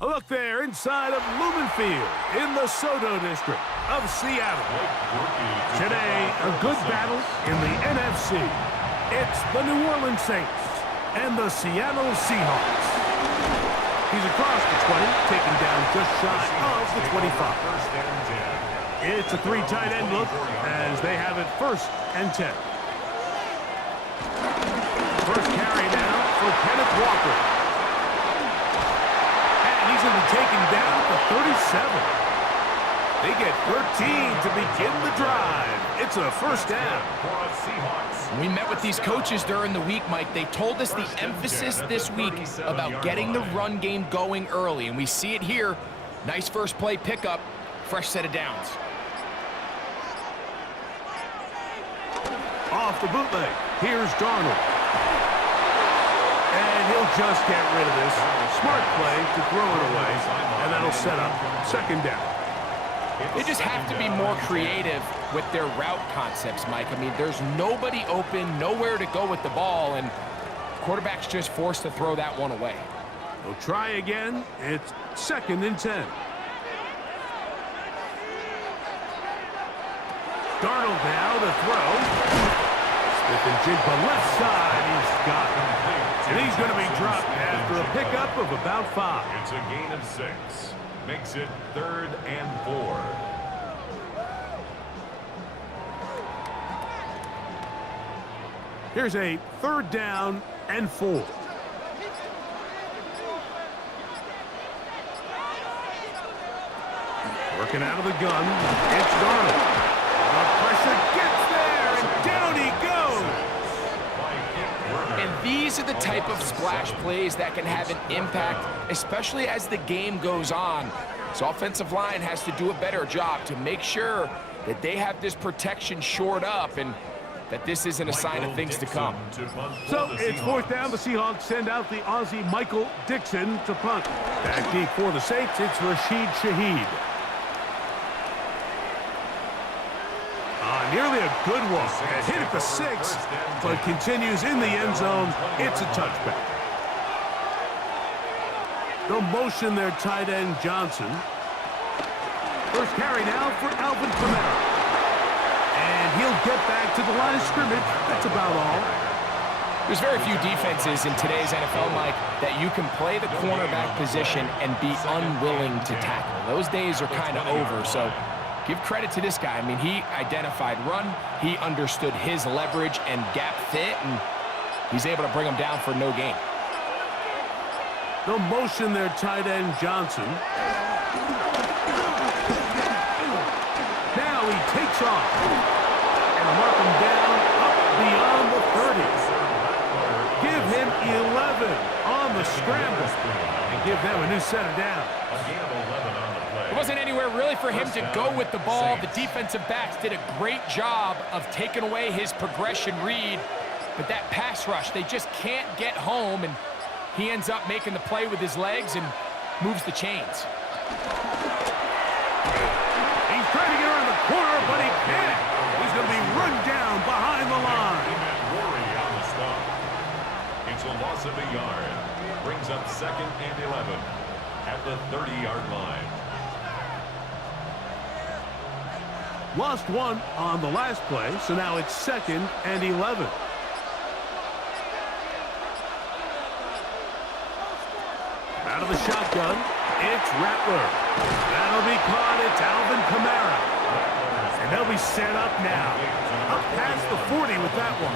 A look there inside of Lumen Field in the Soto District of Seattle. Today, a good battle in the NFC. It's the New Orleans Saints and the Seattle Seahawks. He's across the 20, taking down just shy of the 25. It's a three tight end look as they have it 1st and 10. First carry now for Kenneth Walker. And he's going to be taken down to 37. They get 13 to begin the drive. It's a 1st down. We met with these coaches during the week, Mike. They told us the emphasis this week about getting the run game going early, and we see it here. Nice first play pickup, fresh set of downs. Off the bootleg, here's Darnold. And he'll just get rid of this. Smart play to throw it away, and that'll set up 2nd down. They just have to be more creative with their route concepts, Mike. I mean, there's nobody open, nowhere to go with the ball, and quarterback's just forced to throw that one away. They'll try again. It's 2nd and 10. Darnold now to throw. Smith and Jigba left side. He's got him. And he's going to be dropped after a pickup of about 5. It's a gain of 6. Makes it 3rd and 4. Here's a 3rd down and 4. Working out of the gun. It's Darnold. The pressure gets there, and down he goes. And these are the type of splash plays that can have an impact, especially as the game goes on. So offensive line has to do a better job to make sure that they have this protection shored up and that this isn't a sign of things to come. So it's 4th down. The Seahawks send out the Aussie Michael Dixon to punt. Back deep for the Saints, it's Rashid Shaheed. Nearly a good one. Hit at the 6, but continues in the end zone. It's a touchback. They'll motion their tight end Johnson. First carry now for Alvin Kamara. And he'll get back to the line of scrimmage. That's about all. There's very few defenses in today's NFL, Mike, that you can play the cornerback position and be unwilling to tackle. Those days are kind of over, so give credit to this guy. I mean, he identified run, he understood his leverage and gap fit, and he's able to bring him down for no gain. They'll motion their tight end Johnson. Now he takes off. And mark him down up beyond the 30. Give him 11 on the scramble. And give them a new set of downs. There wasn't anywhere really for him to go with the ball. The defensive backs did a great job of taking away his progression read. But that pass rush, they just can't get home, and he ends up making the play with his legs and moves the chains. He's trying to get around the corner, but he can't. He's going to be run down behind the line. It's a loss of a yard. Brings up 2nd and 11 at the 30-yard line. Lost 1 on the last play, so now it's 2nd and 11. Out of the shotgun, it's Rattler. That'll be caught. It's Alvin Kamara. And they'll be set up now. Up past the 40 with that one.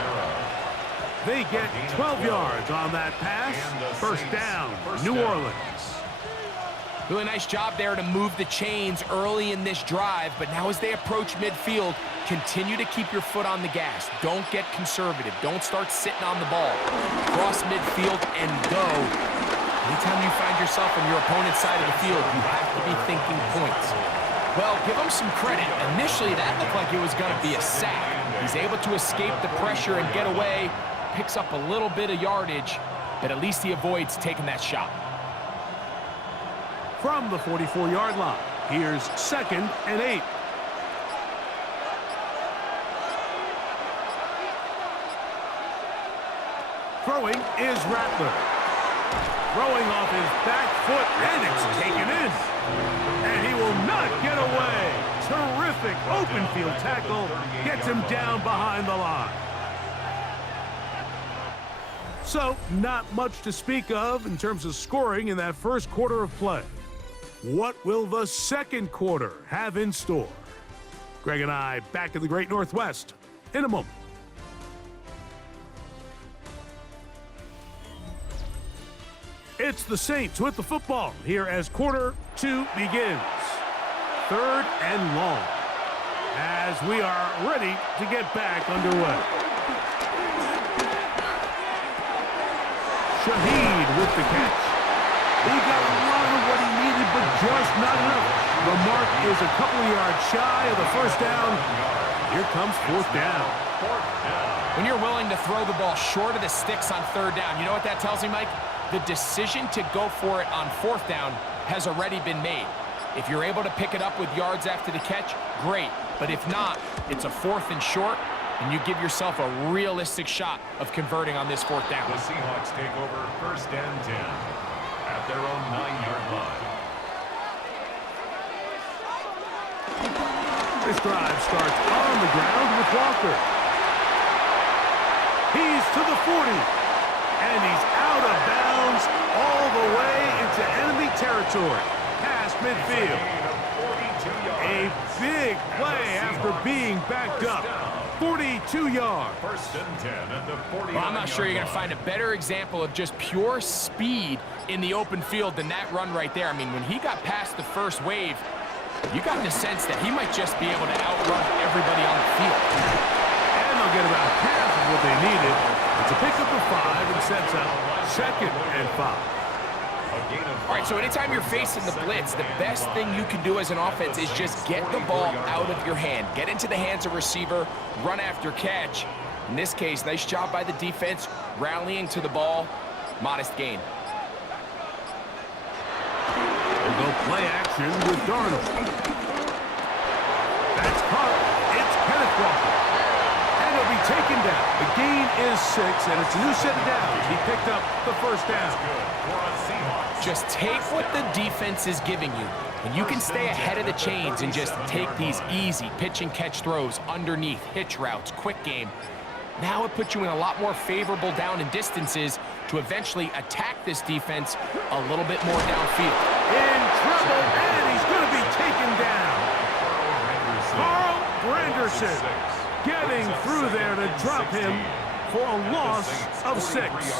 They get 12 yards on that pass. 1st down, New Orleans. Really nice job there to move the chains early in this drive, but now as they approach midfield, continue to keep your foot on the gas. Don't get conservative. Don't start sitting on the ball. Cross midfield and go. Anytime you find yourself on your opponent's side of the field, you have to be thinking points. Well, give him some credit. Initially, that looked like it was going to be a sack. He's able to escape the pressure and get away, picks up a little bit of yardage, but at least he avoids taking that shot. From the 44-yard line, here's 2nd and 8. Throwing is Rattler. Throwing off his back foot, and it's terrific open field tackle gets him down behind the line. So, not much to speak of in terms of scoring in that first quarter of play. What will the second quarter have in store? Greg and I back in the Great Northwest in a moment. It's the Saints with the football here as quarter two begins. Third and long as we are ready to get back underway. Shaheed with the catch. He got a lot of what he needed, but just not enough. The mark is a couple of yards shy of the first down. Here comes fourth down. When you're willing to throw the ball short of the sticks on third down, you know what that tells me, Mike? The decision to go for it on fourth down has already been made. If you're able to pick it up with yards after the catch, great. But if not, it's a fourth and short, and you give yourself a realistic shot of converting on this fourth down. The Seahawks take over first and 10 at their own 9-yard line. This drive starts on the ground with Walker. He's to the 40, and he's out of bounds all the way into enemy territory, past midfield. A big play after being backed up. 42 yards. First and 10 at the 40. Well, I'm not sure you're going to find a better example of just pure speed in the open field than that run right there. I mean, when he got past the first wave, you got the sense that he might just be able to outrun everybody on the field. And they'll get about half of what they needed. It's a pickup of 5 and sets up second and 5. All right, so anytime you're facing the blitz, the best thing you can do as an offense is just get the ball out of your hand. Get into the hands of receiver, run after catch. In this case, nice job by the defense, rallying to the ball. Modest gain. We'll go play action with Darnold. That's caught. It's Kenneth Walker. And he'll be taken down. The gain is 6, and it's a new set of downs. He picked up the first down. Just take what the defense is giving you. And you can stay ahead of the chains and just take these easy pitch and catch throws underneath, hitch routes, quick game. Now it puts you in a lot more favorable down and distances to eventually attack this defense a little bit more downfield. In trouble, and he's going to be taken down. Carl Granderson getting through there to drop him for a loss of 6.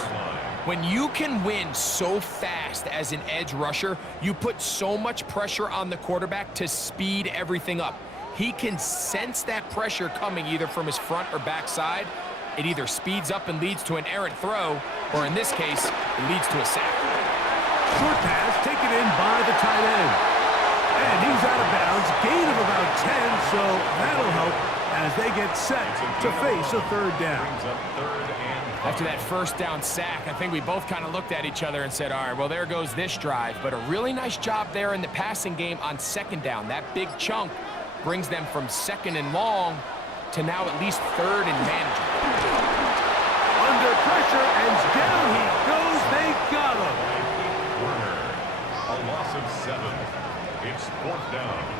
When you can win so fast as an edge rusher, you put so much pressure on the quarterback to speed everything up. He can sense that pressure coming either from his front or back side. It either speeds up and leads to an errant throw, or in this case, it leads to a sack. Short pass taken in by the tight end. And he's out of bounds, gain of about 10, so that'll help as they get set to face a third down. After that first down sack, I think we both kind of looked at each other and said, all right, well, there goes this drive. But a really nice job there in the passing game on second down. That big chunk brings them from second and long to now at least third and manageable. Under pressure, and down he goes. They got him. A loss of 7. It's fourth down.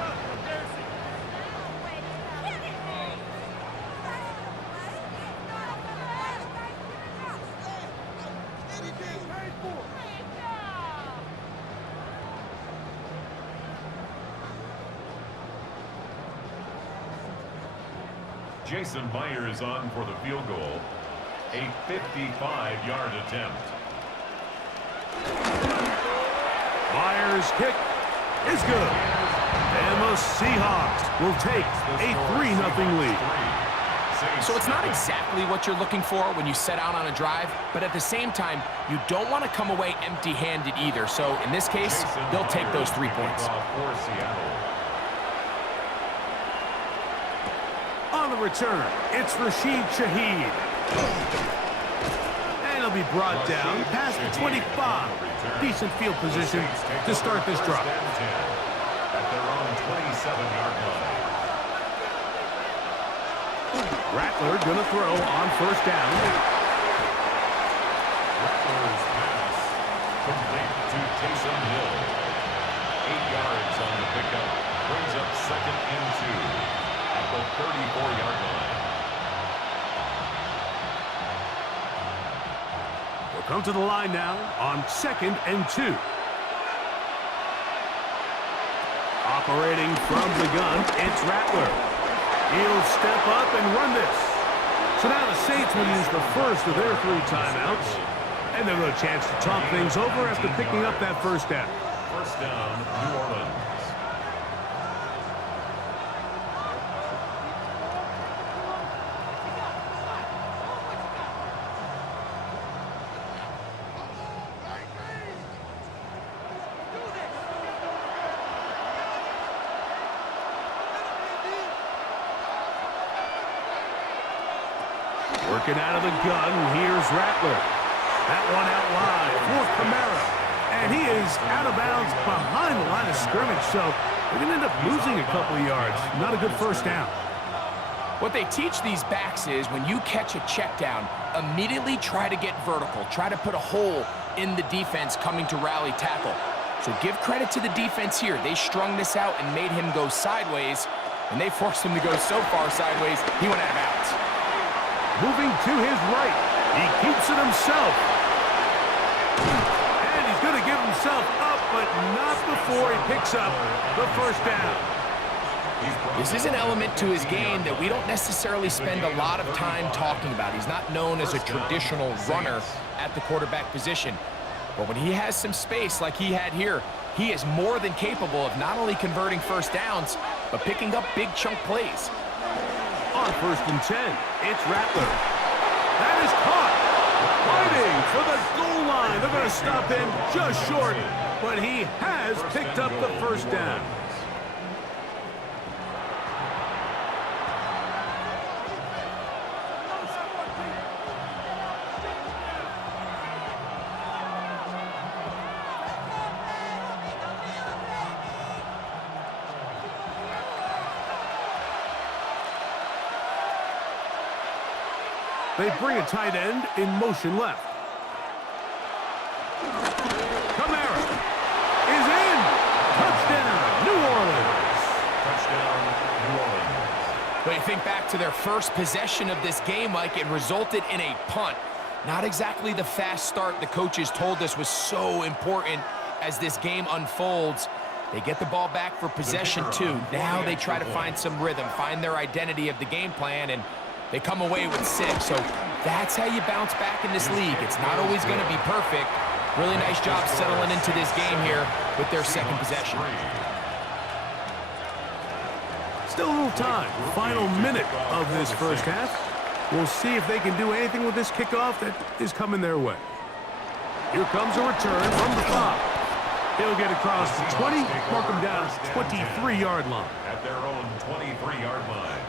Jason Myers on for the field goal. A 55-yard attempt. Myers' kick is good. And the Seahawks will take a 3-0 lead. So it's not exactly what you're looking for when you set out on a drive, but at the same time, you don't want to come away empty-handed either. So in this case, they'll take those 3 points. On the return, it's Rashid Shaheed. And he'll be brought down past the 25. Decent field position to start this drive. At their own 27-yard line. Rattler gonna throw on first down. Rattler's pass complete to Taysom Hill. 8 yards on the pickup. Brings up second and 2. Onto the line now on 2nd and 2. Operating from the gun, it's Rattler. He'll step up and run this. So now the Saints will use the first of their 3 timeouts. And they'll have a chance to talk things over after picking up that first down. First down, New Orleans. Working out of the gun, here's Rattler. That one out wide for Kamara. And he is out of bounds behind the line of scrimmage, so they're going to end up losing a couple of yards. Not a good first down. What they teach these backs is when you catch a check down, immediately try to get vertical. Try to put a hole in the defense coming to rally tackle. So give credit to the defense here. They strung this out and made him go sideways, and they forced him to go so far sideways, he went out of bounds. Moving to his right. He keeps it himself. And he's going to give himself up, but not before he picks up the first down. This is an element to his game that we don't necessarily spend a lot of time talking about. He's not known as a traditional runner at the quarterback position. But when he has some space like he had here, he is more than capable of not only converting first downs, but picking up big chunk plays. On 1st and 10, it's Rattler. That is caught. Fighting for the goal line. They're going to stop him just short, but he has picked up the first down. They bring a tight end in motion left. Kamara is in. Touchdown, New Orleans. Touchdown, New Orleans. But you think back to their first possession of this game, Mike, it resulted in a punt. Not exactly the fast start the coaches told us was so important as this game unfolds. They get the ball back for possession 2. Now they try to find some rhythm, find their identity of the game plan, and they come away with 6. So that's how you bounce back in this league. It's not always going to be perfect. Really nice job settling into this game here with their second possession. Still a little time. Final minute of this first half. We'll see if they can do anything with this kickoff that is coming their way. Here comes a return from the 5. He'll get across the 20, mark him down at the 23-yard line. At their own 23-yard line.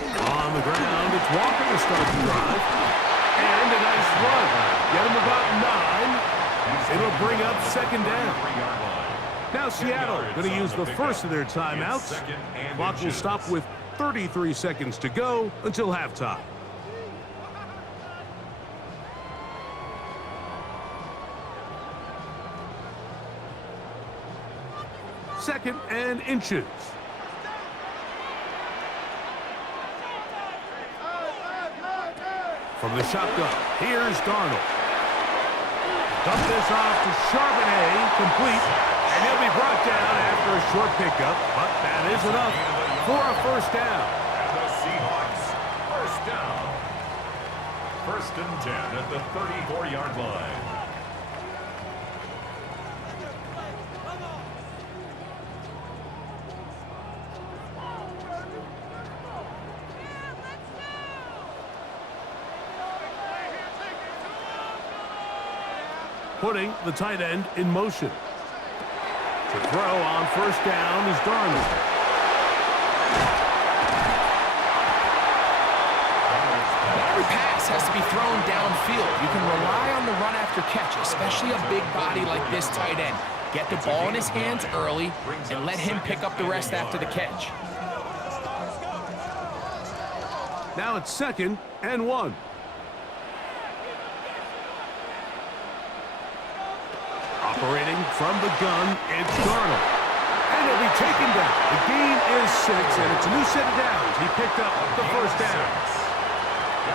On the ground, it's Walker to start the drive. And a nice run. Get him about 9. It'll bring up 2nd down. Now Seattle going to use the first of their timeouts. Clock will stop with 33 seconds to go until halftime. Second and inches. From the shotgun, here's Darnold. Dump this off to Charbonnet, complete, and he'll be brought down after a short pickup, but that is enough for a first down. And the Seahawks, first down. 1st and 10 at the 34-yard line. Putting the tight end in motion. To throw on first down is Darnold. Every pass has to be thrown downfield. You can rely on the run after catch, especially a big body like this tight end. Get the ball in his hands early and let him pick up the rest after the catch. Now it's 2nd and 1. Operating from the gun, it's Darnold. And he'll be taken down. The gain is 6, and it's a new set of downs. He picked up the first down.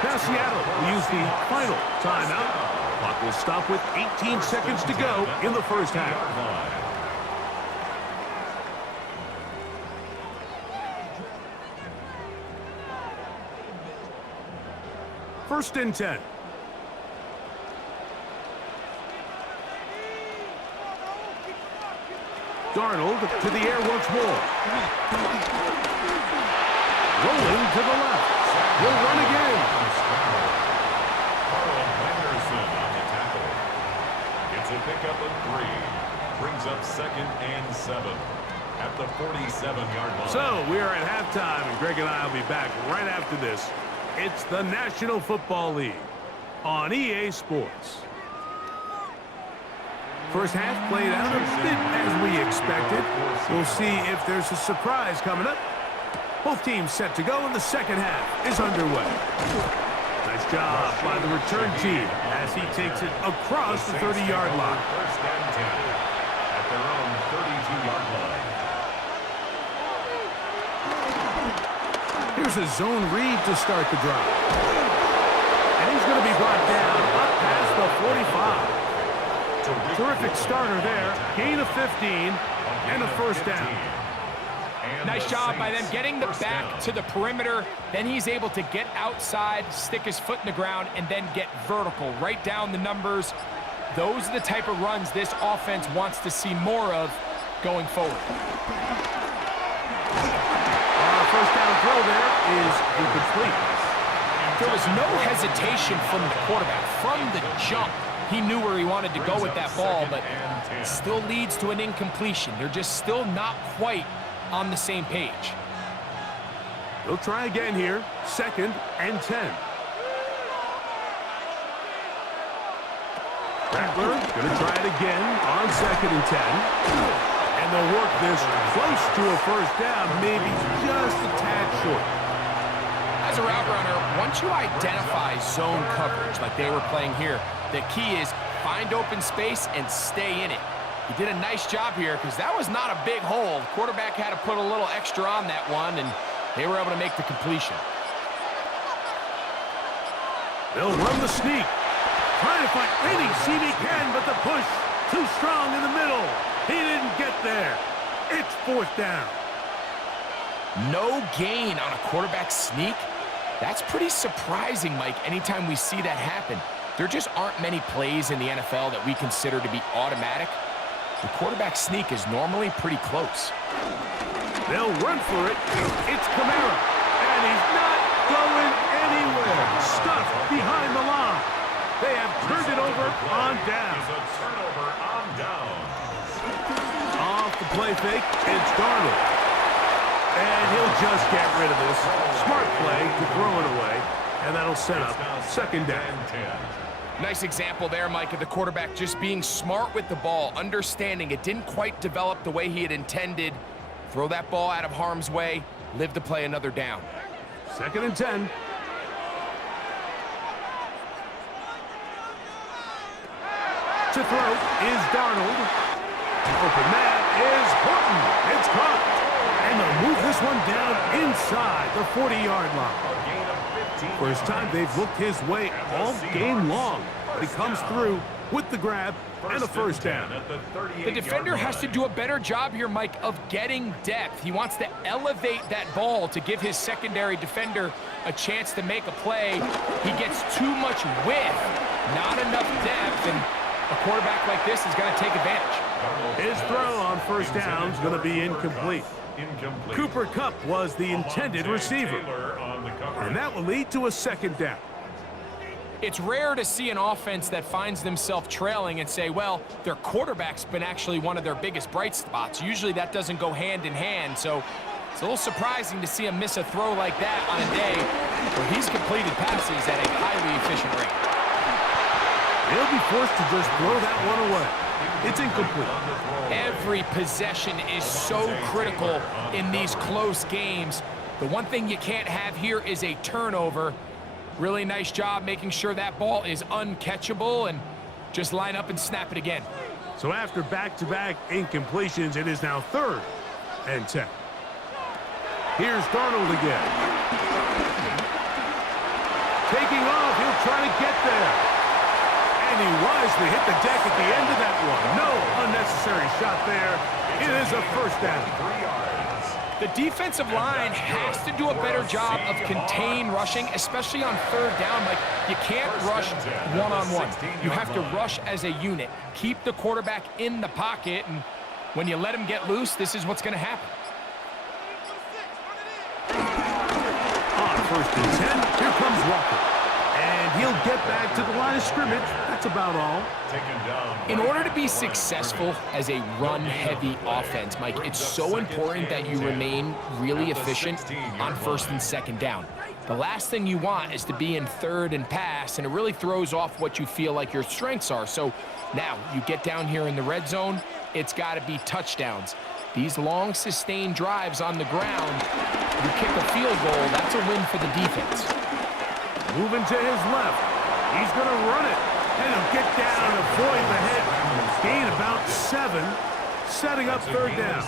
Now Seattle will use the final timeout. Clock will stop with 18 seconds to go in the first half. First and 10. Darnold to the air once more. Rolling to the left. He'll run again. Henderson on the tackle. Gets a pickup of 3. Brings up 2nd and 7 at the 47-yard line. So we are at halftime, and Greg and I will be back right after this. It's the National Football League on EA Sports. First half played out a bit as we expected. We'll see if there's a surprise coming up. Both teams set to go, and the second half is underway. Nice job by the return team as he takes it across the 30-yard line. First and 10 at their own 32-yard line. Here's a zone read to start the drive. And he's going to be brought down up past the 45. Terrific starter there. Gain of 15 and a first down. Nice job by them getting the back to the perimeter. Then he's able to get outside, stick his foot in the ground, and then get vertical. Right down the numbers. Those are the type of runs this offense wants to see more of going forward. Our first down throw there is incomplete. There was no hesitation from the quarterback. From the jump, he knew where he wanted to go with that ball, but it still leads to an incompletion. They're just still not quite on the same page. They'll try again here. 2nd and 10. Rattler going to try it again on 2nd and 10. And they'll work this close to a first down, maybe just a tad short. As a route runner, once you identify zone coverage like they were playing here, the key is find open space and stay in it. He did a nice job here because that was not a big hole. The quarterback had to put a little extra on that one, and they were able to make the completion. They'll run the sneak. Trying to find any seam he can, but the push too strong in the middle. He didn't get there. It's 4th down. No gain on a quarterback sneak. That's pretty surprising, Mike, anytime we see that happen. There just aren't many plays in the NFL that we consider to be automatic. The quarterback sneak is normally pretty close. They'll run for it. It's Kamara. And he's not going anywhere. Stuffed behind the line. They have turned it over on down. It's a turnover on down. Off the play fake, it's Darnold. And he'll just get rid of this. Smart play to throw it away. And that'll set up 2nd down. Nice example there, Mike, of the quarterback just being smart with the ball, understanding it didn't quite develop the way he had intended. Throw that ball out of harm's way, live to play another down. 2nd and 10. To throw is Darnold. Open man is Horton. It's caught. And they'll move this one down inside the 40-yard line. First time they've looked his way all game long. But he comes through with the grab and a first down. The defender has to do a better job here, Mike, of getting depth. He wants to elevate that ball to give his secondary defender a chance to make a play. He gets too much width, not enough depth, and a quarterback like this is going to take advantage. His throw on first down is going to be incomplete. Cooper Kupp was the intended receiver. And that will lead to a 2nd down. It's rare to see an offense that finds themselves trailing and say, well, their quarterback's been actually one of their biggest bright spots. Usually that doesn't go hand in hand, so it's a little surprising to see him miss a throw like that on a day where he's completed passes at a highly efficient rate. He'll be forced to just throw that one away. It's incomplete. Every possession is so critical in these close games. The one thing you can't have here is a turnover. Really nice job making sure that ball is uncatchable and just line up and snap it again. So after back-to-back incompletions, it is now 3rd and 10. Here's Darnold again. taking off. He'll try to get there. And he wisely hit the deck at the end of that one. No unnecessary shot there. It is a first down. 3 yards. The defensive line has to do a better job of contain rushing, especially on third down. Like, you can't rush one-on-one. You have to rush as a unit. Keep the quarterback in the pocket, and when you let him get loose, this is what's going to happen. On first and 10, here comes Walker. And he'll get back to the line of scrimmage. That's about all. In order to be successful as a run-heavy offense, Mike, it's so important that you remain really efficient on first and second down. The last thing you want is to be in third and pass, and it really throws off what you feel like your strengths are. So now you get down here in the red zone, it's got to be touchdowns. These long, sustained drives on the ground, you kick a field goal, that's a win for the defense. Moving to his left. He's going to run it. And he'll get down and avoid the hit. Gain about 7. Setting up third down.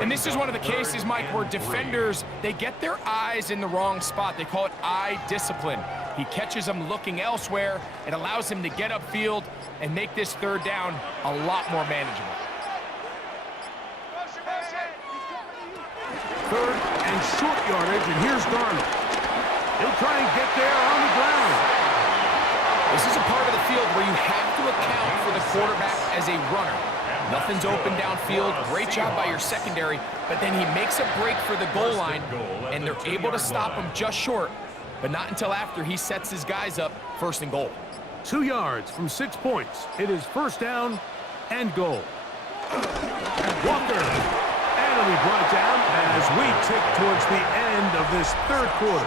And this is one of the cases, Mike, where defenders, they get their eyes in the wrong spot. They call it eye discipline. He catches them looking elsewhere. It allows him to get upfield and make this third down a lot more manageable. Third and short yardage, and here's Darnold. He'll try and get there on the ground. This is a part of the field where you have to account for the quarterback as a runner. Nothing's open downfield. Great job by your secondary, but then he makes a break for the goal line, and they're able to stop him just short, but not until after he sets his guys up first and goal. 2 yards from 6 points. It is first down and goal. Walker. And it'll be brought down as we tick towards the end of this third quarter.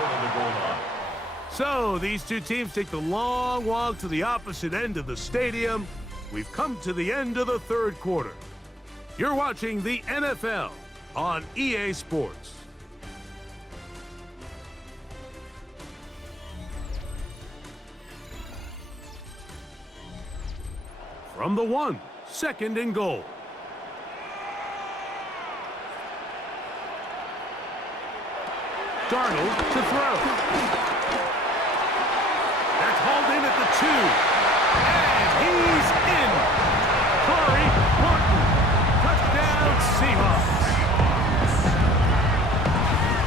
So these two teams take the long walk to the opposite end of the stadium. We've come to the end of the third quarter. You're watching the NFL on EA Sports. From the 1, second and goal. Darnold to throw. That's hauled in at the 2. And he's in. Corey Morton. Touchdown, Seahawks.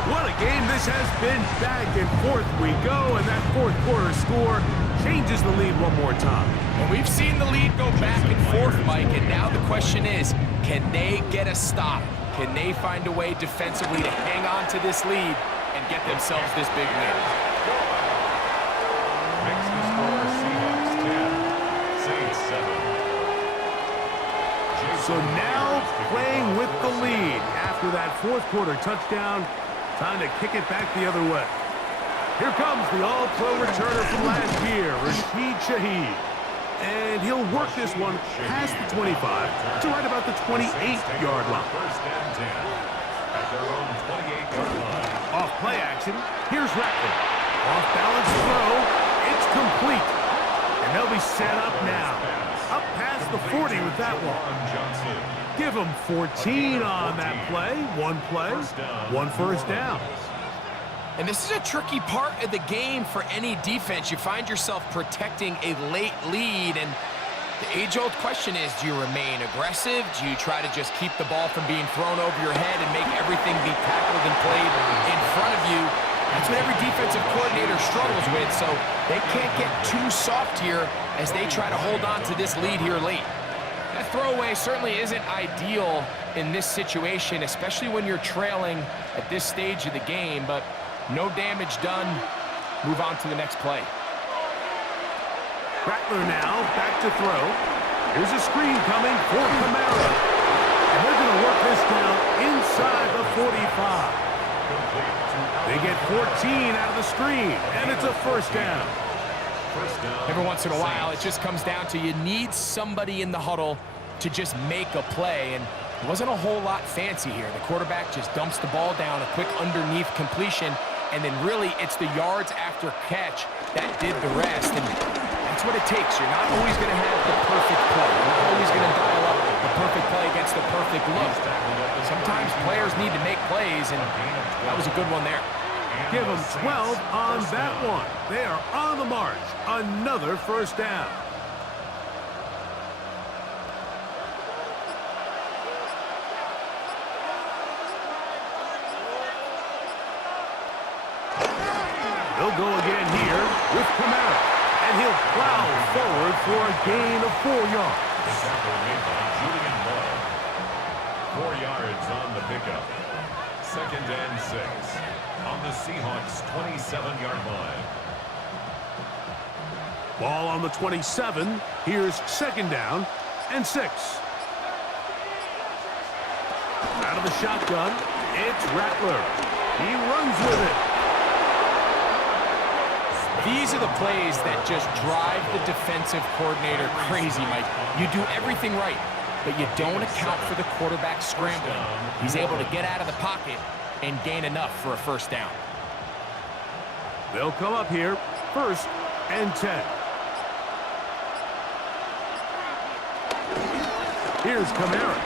What a game this has been. Back and forth we go, and that fourth quarter score changes the lead one more time. Well, we've seen the lead go back and forth, Mike, and now the question is, can they get a stop? Can they find a way defensively to hang on to this lead and get themselves this big win? Makes the score Seahawks 10, Saints 7. So now playing with the lead after that fourth quarter touchdown, time to kick it back the other way. Here comes the all-pro returner from last year, Rashid Shaheed. And he'll work this one past the 25 to right about the 28-yard line. First and 10 at their own 28-yard line. Off play action, here's Rattler. Off balance throw, it's complete. And they'll be set up now. Up past the 40 with that one. Give them 14 on that play. One first down. And this is a tricky part of the game for any defense. You find yourself protecting a late lead, and the age-old question is, do you remain aggressive? Do you try to just keep the ball from being thrown over your head and make everything be tackled and played in front of you? That's what every defensive coordinator struggles with, so they can't get too soft here as they try to hold on to this lead here late. That throwaway certainly isn't ideal in this situation, especially when you're trailing at this stage of the game, but no damage done. Move on to the next play. Rattler now back to throw. Here's a screen coming for Kamara. And they're going to work this down inside the 45. They get 14 out of the screen, and it's a first down. Every once in a while, it just comes down to you need somebody in the huddle to just make a play, and it wasn't a whole lot fancy here. The quarterback just dumps the ball down, a quick underneath completion, and then really it's the yards after catch that did the rest, and that's what it takes. You're not always going to have the perfect play. You're not always going to dial up the perfect play against the perfect look. Sometimes players need to make plays, and that was a good one there. Give them 12 on that one. They are on the march. Another first down. He'll go again here with Kamara, and he'll plow forward for a gain of 4 yards. The tackle made by Julian Love. 4 yards on the pickup. 2nd and 6 on the Seahawks' 27-yard line. Ball on the 27. Here's 2nd down and 6. Out of the shotgun, it's Rattler. He runs with it. These are the plays that just drive the defensive coordinator crazy, Mike. You do everything right, but you don't account for the quarterback scrambling. He's able to get out of the pocket and gain enough for a first down. They'll come up here, 1st and 10. Here's Kamara.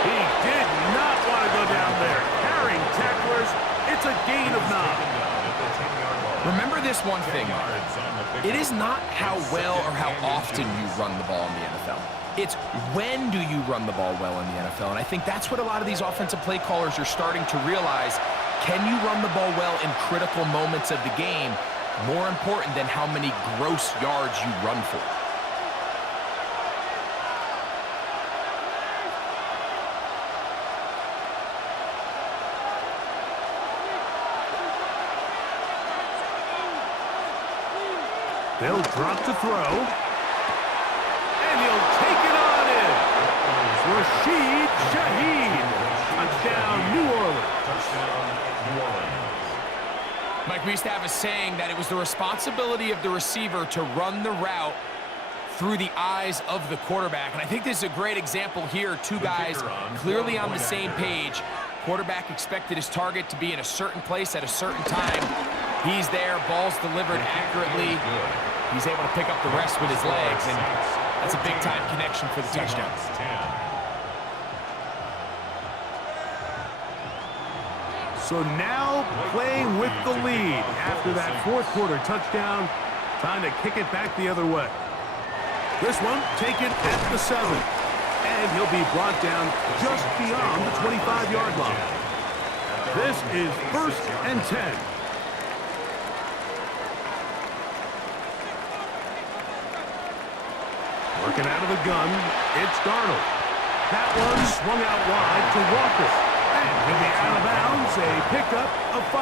He did not want to go down there. Carrying tacklers, it's a gain of 9. Remember this one thing, it is not how well or how often you run the ball in the NFL. It's when do you run the ball well in the NFL, and I think that's what a lot of these offensive play callers are starting to realize. Can you run the ball well in critical moments of the game? More important than how many gross yards you run for. They'll drop to throw. And he'll take it on in. Rashid Shaheed. Touchdown, New Orleans. Mike, we used to have a saying that it was the responsibility of the receiver to run the route through the eyes of the quarterback. And I think this is a great example here. 2 guys clearly on the same page. Quarterback expected his target to be in a certain place at a certain time. He's there, ball's delivered accurately. He's able to pick up the rest with his legs, and that's a big-time connection for the touchdown. So now playing with the lead after that 4th quarter touchdown. Time to kick it back the other way. This one taken at the 7. And he'll be brought down just beyond the 25-yard line. This is 1st and 10. Working out of the gun, it's Darnold. That one swung out wide to Walker. And he'll be out of bounds, a pickup of 5.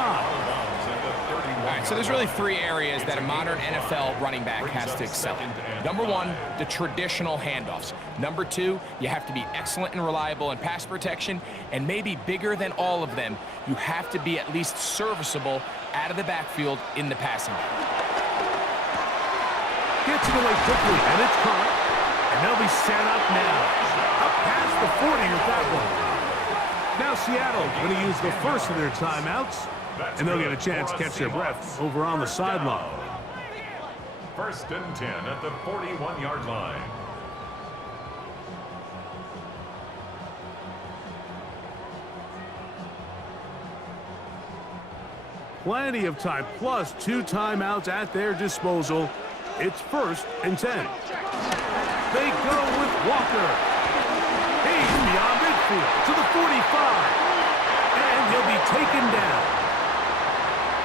All right, so there's really 3 areas that a modern NFL running back has to excel in. Number 1, the traditional handoffs. Number 2, you have to be excellent and reliable in pass protection. And maybe bigger than all of them, you have to be at least serviceable out of the backfield in the passing game. Gets it away quickly, and it's caught. And they'll be set up now. Up past the 40 with that one. Now Seattle going to use the first of their timeouts. And they'll get a chance to catch their breath over on the sideline. 1st and 10 at the 41-yard line. Plenty of time, plus 2 timeouts at their disposal. It's 1st and 10. They go with Walker. He's beyond midfield to the 45. And he'll be taken down.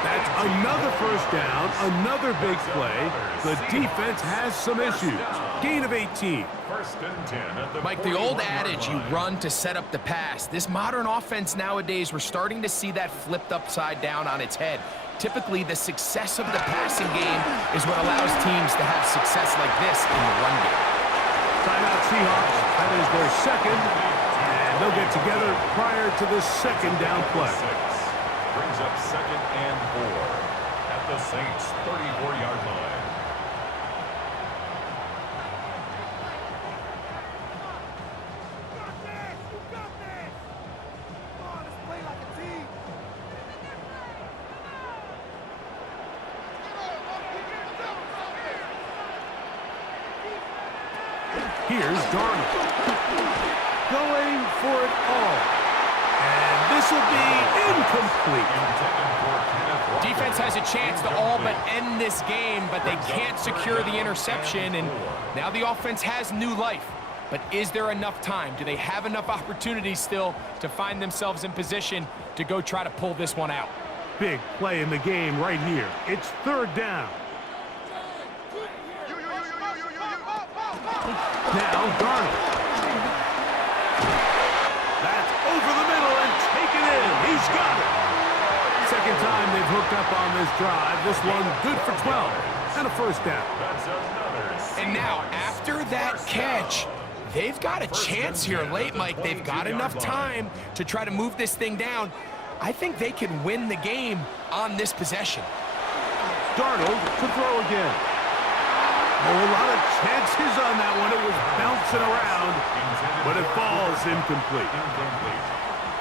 That's another first down, another big play. The defense has some issues. Gain of 18. 1st and 10 at the Mike, the old adage, you run to set up the pass. This modern offense nowadays, we're starting to see that flipped upside down on its head. Typically, the success of the passing game is what allows teams to have success like this in the run game. Timeout Seahawks. That is their 2nd. And they'll get together prior to this 2nd down play. Brings up 2nd and 4 at the Saints' 34-yard line. Here's Darnold. Going for it all. This will be incomplete. Defense has a chance to all but end this game, but they can't secure the interception, and now the offense has new life. But is there enough time? Do they have enough opportunities still to find themselves in position to go try to pull this one out? Big play in the game right here. It's third down. Now Darnold. That's over the middle and taken in. He's got it. Second time they've hooked up on this drive. This one good for 12 and a first down. And now, after that catch, they've got a chance here late, Mike. They've got enough time to try to move this thing down. I think they can win the game on this possession. Darnold to throw again. A lot of chances on that one. It was bouncing around, but it falls incomplete.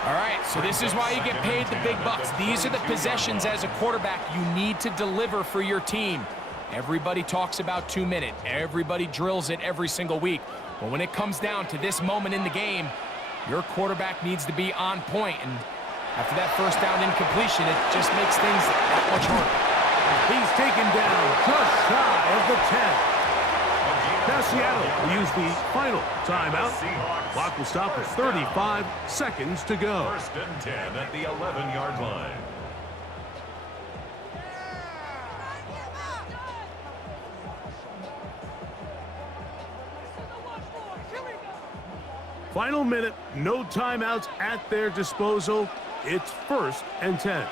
All right, so this is why you get paid the big bucks. These are the possessions as a quarterback you need to deliver for your team. Everybody talks about 2 minutes. Everybody drills it every single week. But when it comes down to this moment in the game, your quarterback needs to be on point. And after that first down incompletion, it just makes things that much harder. He's taken down just shy of the 10. Now Seattle will use the final timeout. Clock will stop at 35 seconds to go. First and 10 at the 11-yard line. Final minute, no timeouts at their disposal. It's first and 10.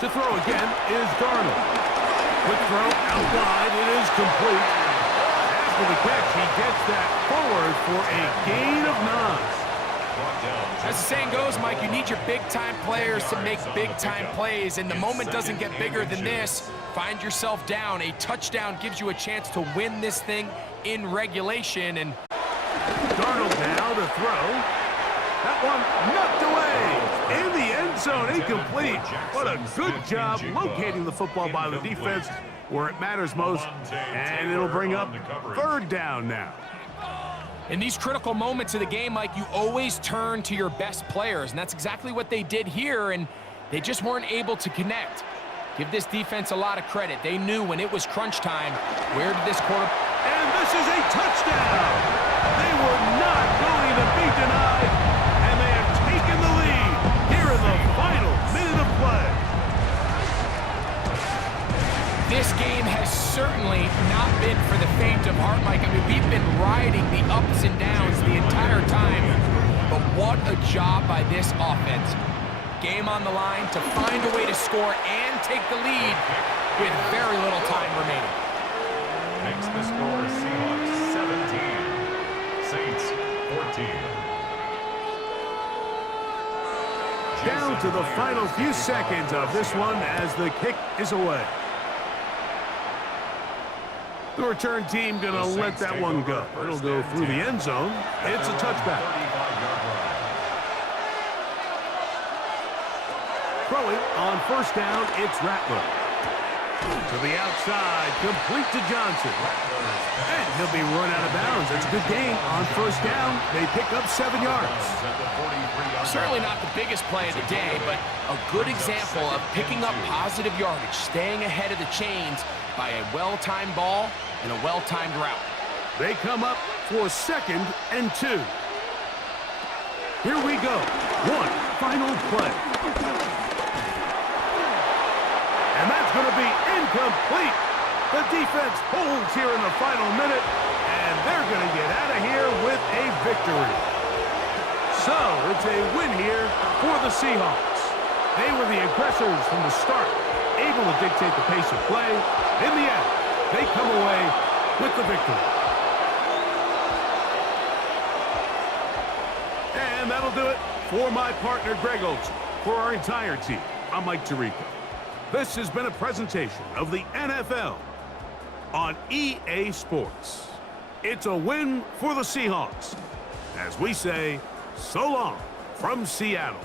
To throw again is Darnold. Quick throw out wide. It is complete. After the catch, he gets that forward for a gain of 9. As the saying goes, Mike, you need your big-time players to make big-time plays, and the moment doesn't get bigger than this. Find yourself down. A touchdown gives you a chance to win this thing in regulation, and Darnold now to throw. That one knocked away in the end zone, incomplete. What a good job locating the football by the defense where it matters most, and it'll bring up third down now. in these critical moments of the game, Mike, you always turn to your best players, and that's exactly what they did here, and they just weren't able to connect. Give this defense a lot of credit. They knew when it was crunch time, where did this quarter... And this is a touchdown! They were not going to be denied, and they have taken the lead here in the final minute of play. This game has certainly not been for the faint of heart, Mike. I mean, we've been riding the ups and downs the entire time, but what a job by this offense. Game on the line to find a way to score and take the lead with very little time remaining. Makes the score Seahawks 17, Saints 14. Down to the final few seconds of this one as the kick is away. The return team going to let that one go. It'll go through the end zone. It's a touchback. Throwing on first down, it's Rattler. To the outside, complete to Johnson. And he'll be run out of bounds. That's a good gain on first down. They pick up 7 yards. Certainly not the biggest play of the day, but a good example of picking up positive yardage, staying ahead of the chains by a well-timed ball and a well-timed route. They come up for 2nd and 2. Here we go. One final play. And that's going to be incomplete. The defense holds here in the final minute, and they're going to get out of here with a victory. So it's a win here for the Seahawks. They were the aggressors from the start, able to dictate the pace of play. In the end, they come away with the victory. And that'll do it for my partner, Greg Olson. For our entire team, I'm Mike Tirico. This has been a presentation of the NFL on EA Sports. It's a win for the Seahawks. As we say, so long from Seattle.